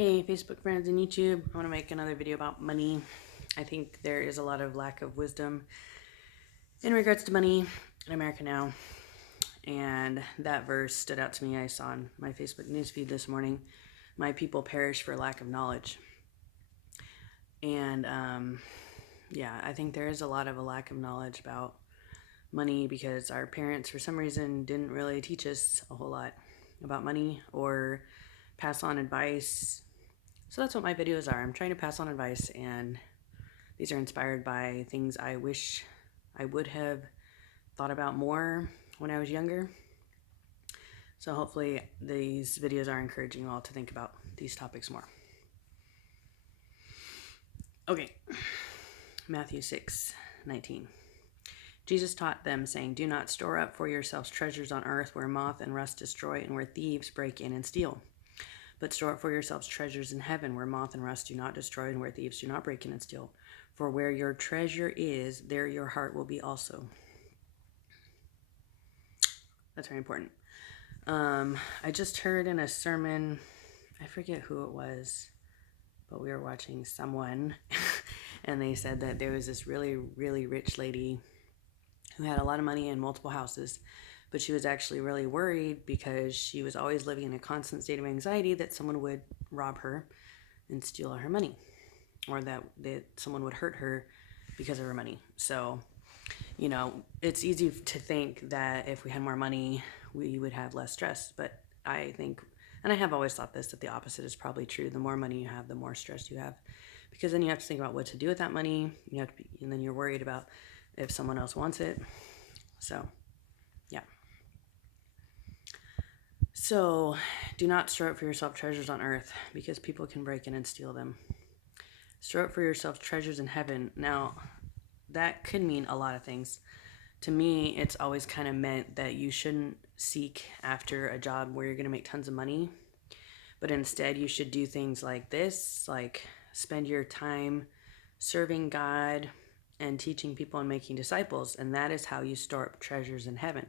Hey, Facebook friends and YouTube. I want to make another video about money. I think there is a lot of lack of wisdom in regards to money in America now. And that verse stood out to me. I saw on my Facebook newsfeed this morning. My people perish for lack of knowledge. And yeah, I think there is a lot of a lack of knowledge about money because our parents, for some reason, didn't really teach us a whole lot about money or pass on advice. So that's what my videos are. I'm trying to pass on advice, and these are inspired by things I wish I would have thought about more when I was younger. So hopefully these videos are encouraging you all to think about these topics more. Okay, Matthew 6:19. Jesus taught them, saying, "Do not store up for yourselves treasures on earth where moth and rust destroy and where thieves break in and steal. But store up for yourselves treasures in heaven where moth and rust do not destroy and where thieves do not break in and steal. For where your treasure is, there your heart will be also." That's very important. I just heard in a sermon, I forget who it was, but we were watching someone and they said that there was this really, really rich lady who had a lot of money in multiple houses, but she was actually really worried because she was always living in a constant state of anxiety that someone would rob her and steal all her money, or that someone would hurt her because of her money. So, it's easy to think that if we had more money, we would have less stress. But I think, and I have always thought this, that the opposite is probably true. The more money you have, the more stress you have, because then you have to think about what to do with that money. And then you're worried about if someone else wants it. So, yeah. So, do not store up for yourself treasures on earth, because people can break in and steal them. Store up for yourself treasures in heaven. Now, that could mean a lot of things. To me, it's always kind of meant that you shouldn't seek after a job where you're going to make tons of money, but instead you should do things like this, like spend your time serving God and teaching people and making disciples, and that is how you store up treasures in heaven.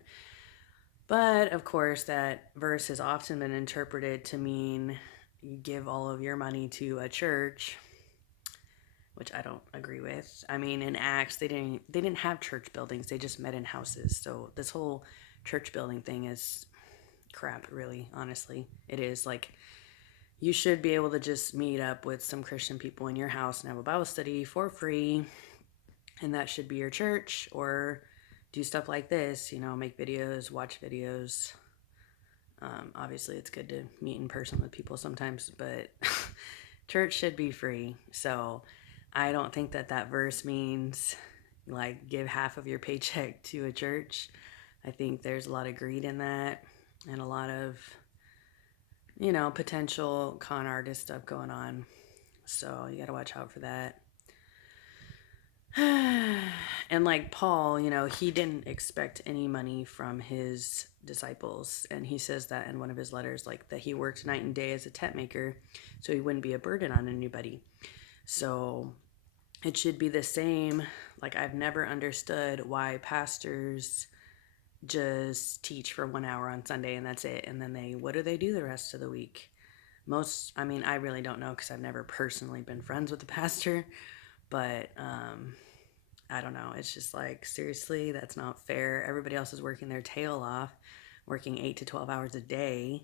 But of course, that verse has often been interpreted to mean you give all of your money to a church, which I don't agree with. I mean, in Acts, they didn't have church buildings. They just met in houses. So this whole church building thing is crap, really, honestly. It is. Like, you should be able to just meet up with some Christian people in your house and have a Bible study for free, and that should be your church. Or do stuff like this, make videos, watch videos. Obviously, it's good to meet in person with people sometimes, but church should be free. So I don't think that verse means like give half of your paycheck to a church. I think there's a lot of greed in that and a lot of, potential con artist stuff going on. So you got to watch out for that. And like Paul, he didn't expect any money from his disciples. And he says that in one of his letters, like that he worked night and day as a tent maker so he wouldn't be a burden on anybody. So it should be the same. Like, I've never understood why pastors just teach for 1 hour on Sunday and that's it. And then what do they do the rest of the week? I really don't know because I've never personally been friends with the pastor, but I don't know. It's just like, seriously, that's not fair. Everybody else is working their tail off, working 8 to 12 hours a day.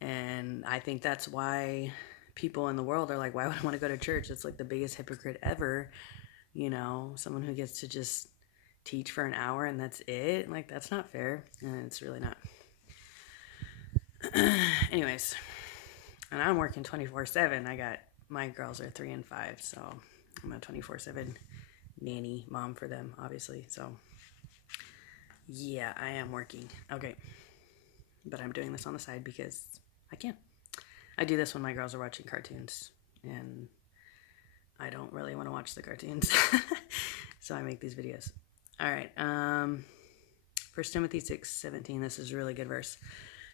And I think that's why people in the world are like, why would I want to go to church? It's like the biggest hypocrite ever. Someone who gets to just teach for an hour and that's it. Like, that's not fair. And it's really not. Anyways, and I'm working 24/7. My girls are 3 and 5, so I'm a 24/7 nanny mom for them, obviously. So yeah, I am working. Okay. But I'm doing this on the side because I can. I do this when my girls are watching cartoons and I don't really want to watch the cartoons. So I make these videos. All right. 1 Timothy 6:17. This is a really good verse.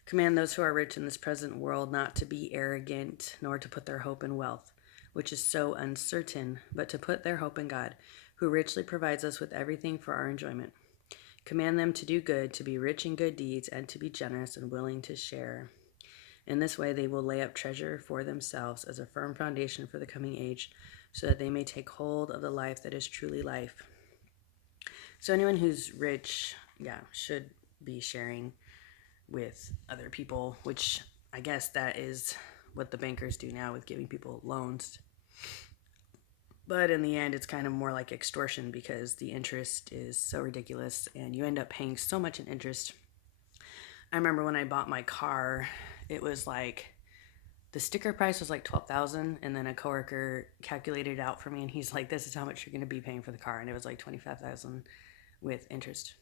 Command those who are rich in this present world not to be arrogant, nor to put their hope in wealth, which is so uncertain, but to put their hope in God, who richly provides us with everything for our enjoyment. Command them to do good, to be rich in good deeds, and to be generous and willing to share. In this way, they will lay up treasure for themselves as a firm foundation for the coming age, so that they may take hold of the life that is truly life. So anyone who's rich, should be sharing with other people, which I guess that is what the bankers do now with giving people loans. But in the end, it's kind of more like extortion because the interest is so ridiculous and you end up paying so much in interest. I remember when I bought my car, it was like the sticker price was like $12,000, and then a coworker calculated it out for me, and he's like, "This is how much you're going to be paying for the car," and it was like $25,000 with interest.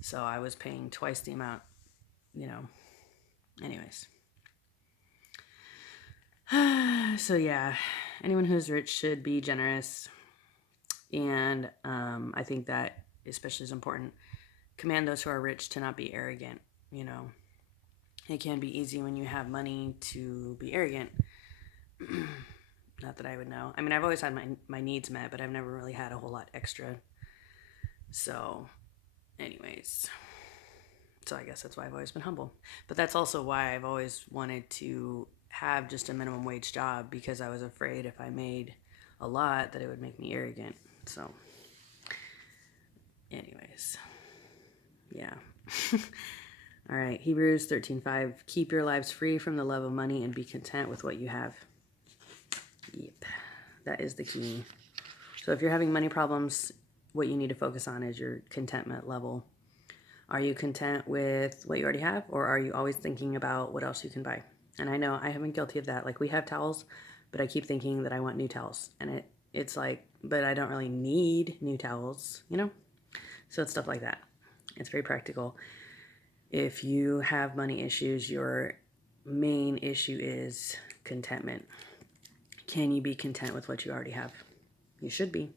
So I was paying twice the amount, you know. Anyways, so yeah, anyone who's rich should be generous, and I think that especially is important. Command those who are rich to not be arrogant. You know, it can be easy when you have money to be arrogant. Not that I would know. I mean, I've always had my needs met, but I've never really had a whole lot extra. So, anyways, so I guess that's why I've always been humble. But that's also why I've always wanted to have just a minimum wage job, because I was afraid if I made a lot that it would make me arrogant. So, anyways, yeah. All right, Hebrews 13:5. Keep your lives free from the love of money and be content with what you have. Yep, that is the key. So if you're having money problems, what you need to focus on is your contentment level. Are you content with what you already have, or are you always thinking about what else you can buy? And I know I have been guilty of that. Like, we have towels, but I keep thinking that I want new towels. And it's like, but I don't really need new towels, you know? So it's stuff like that. It's very practical. If you have money issues, your main issue is contentment. Can you be content with what you already have? You should be.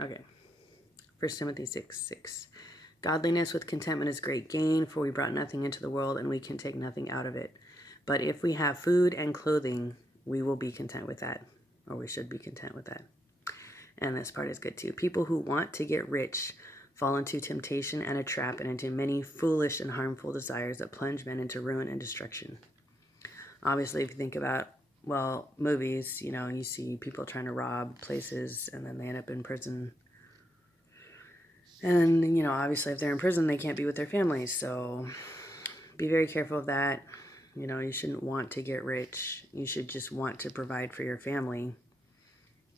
Okay. 1 Timothy 6:6. Godliness with contentment is great gain, for we brought nothing into the world, and we can take nothing out of it. But if we have food and clothing, we will be content with that, or we should be content with that. And this part is good too. People who want to get rich fall into temptation and a trap, and into many foolish and harmful desires that plunge men into ruin and destruction. Obviously, if you think about, movies, and you see people trying to rob places, and then they end up in prison. And, obviously, if they're in prison, they can't be with their families. So be very careful of that. You shouldn't want to get rich. You should just want to provide for your family.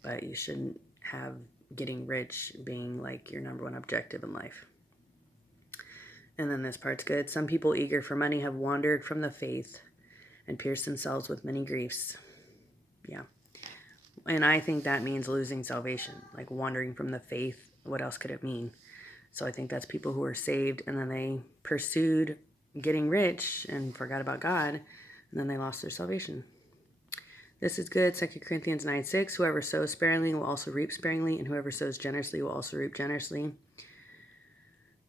But you shouldn't have getting rich being like your number one objective in life. And then this part's good. Some people eager for money have wandered from the faith and pierced themselves with many griefs. Yeah. And I think that means losing salvation, like wandering from the faith. What else could it mean? So I think that's people who are saved and then they pursued getting rich and forgot about God, and then they lost their salvation. This is good. 2 Corinthians 9:6. Whoever sows sparingly will also reap sparingly, and whoever sows generously will also reap generously.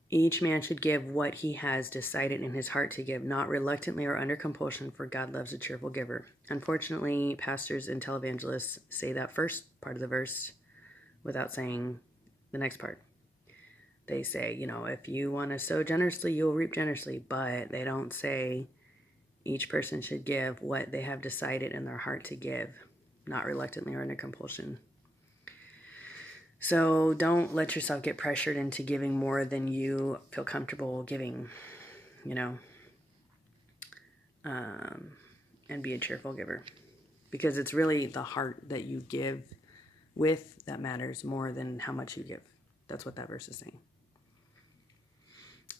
Each man should give what he has decided in his heart to give, not reluctantly or under compulsion, for God loves a cheerful giver. Unfortunately, pastors and televangelists say that first part of the verse without saying the next part. They say, if you want to sow generously, you'll reap generously, but they don't say each person should give what they have decided in their heart to give, not reluctantly or under compulsion. So don't let yourself get pressured into giving more than you feel comfortable giving, and be a cheerful giver. Because it's really the heart that you give with that matters more than how much you give. That's what that verse is saying.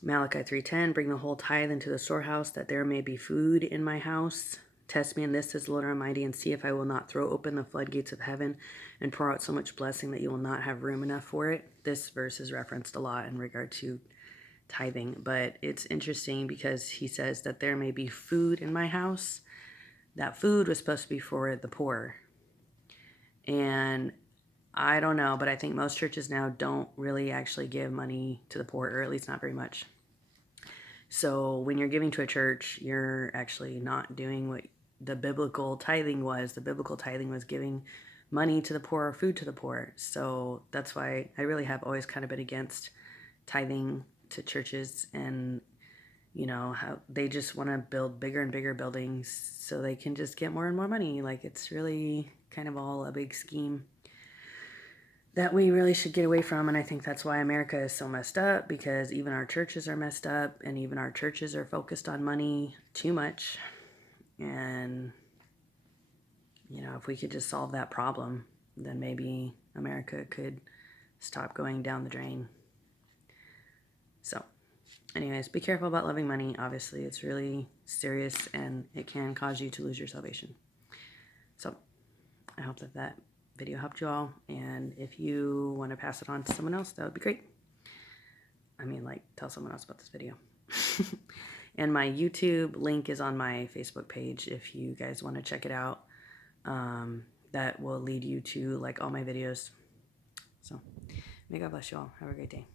Malachi 3:10, bring the whole tithe into the storehouse, that there may be food in my house. Test me in this, says the Lord Almighty, and see if I will not throw open the floodgates of heaven and pour out so much blessing that you will not have room enough for it. This verse is referenced a lot in regard to tithing, but it's interesting because he says that there may be food in my house. That food was supposed to be for the poor. And I don't know, but I think most churches now don't really actually give money to the poor, or at least not very much. So when you're giving to a church, you're actually not doing what the biblical tithing was. The biblical tithing was giving money to the poor or food to the poor. So that's why I really have always kind of been against tithing to churches. And, You know, how they just want to build bigger and bigger buildings so they can just get more and more money. Like, it's really kind of all a big scheme that we really should get away from. And I think that's why America is so messed up, because even our churches are messed up, and even our churches are focused on money too much. And, you know, if we could just solve that problem, then maybe America could stop going down the drain. So, anyways, be careful about loving money. Obviously, it's really serious and it can cause you to lose your salvation. So, I hope that that video helped you all. And if you want to pass it on to someone else, that would be great. I mean, like, tell someone else about this video. And my YouTube link is on my Facebook page if you guys want to check it out. That will lead you to, like, all my videos. So, may God bless you all. Have a great day.